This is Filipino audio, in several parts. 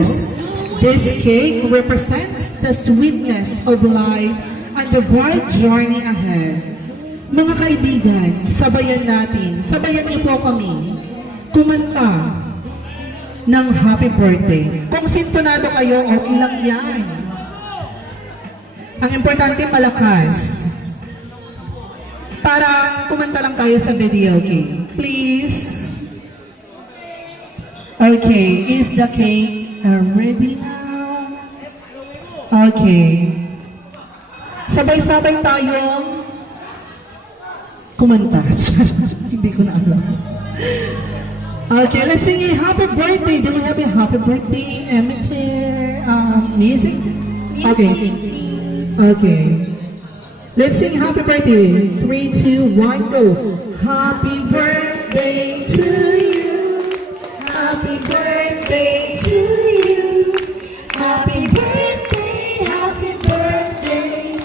rose. This cake represents the sweetness of life and the bright journey ahead. Mga kaibigan, sabayan natin, sabayan niyo po kami, kumanta ng happy birthday. Kung sintonado kayo, okay lang yan. Ang importante, malakas. Para kumanta lang tayo sa video, okay? Please. Okay, is the cake ready now? Okay. Sabay-sabay tayong kumanta. Hindi ko na alam. Okay, let's sing a happy birthday. Do we have a happy birthday amateur music? Okay. Okay. Let's sing happy birthday. 3, 2, 1, go. Happy birthday to you. Happy birthday to you. Happy birthday, happy birthday.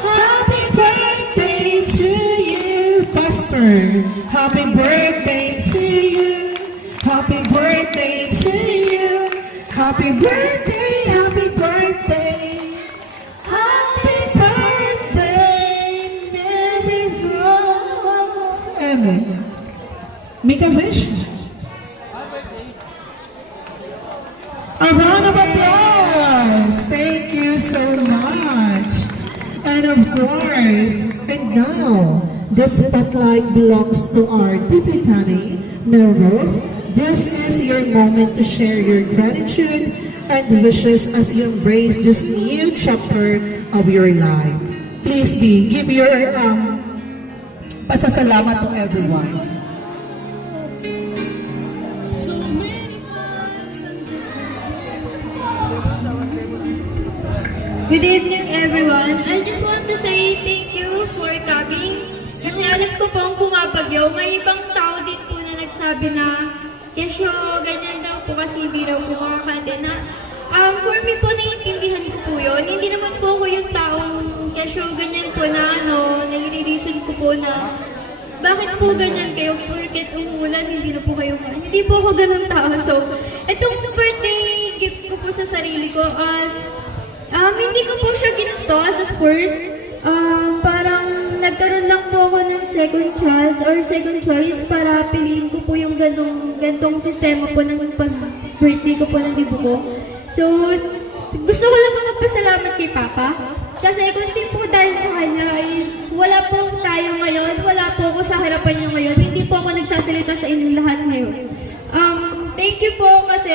Happy birthday to you. Faster. Happy birthday to you. Happy birthday to you. Happy birthday, happy birthday. Happy birthday, Mary Rose. Amen. Make a wish. A round of applause! Thank you so much. And of course, and now, the spotlight belongs to our Diputani, Melrose. This is your moment to share your gratitude and wishes as you embrace this new chapter of your life. Please give your pasasalamat to everyone. Good evening, everyone. I just want to say thank you for coming. Kasi alam ko pong pumapagyaw. May ibang tao din po na nagsabi na Kesyo, ganyan daw po kasi hindi daw po makakate na. For me po, naiintindihan ko po yun. Hindi naman po ako yung taong Kesyo, ganyan po na nai-reason ko po na bakit po ganyan kayo? Porket umulan, hindi na po kayo. Hindi po ako ganun tao. So, itong birthday gift ko po sa sarili ko as hindi ko po siya ginusto as first. Parang nagkaroon lang po ako ng second chance or second choice para piliin ko po yung gantong sistema po ng pag-birthday ko po ng dibo ko. So, gusto ko lang po magpasalamat kay Papa. Kasi kundi po dahil sa kanya is wala po tayo ngayon, wala po ako sa harapan niyo ngayon, hindi po ako nagsasalita sa inyong lahat ngayon. Thank you po kasi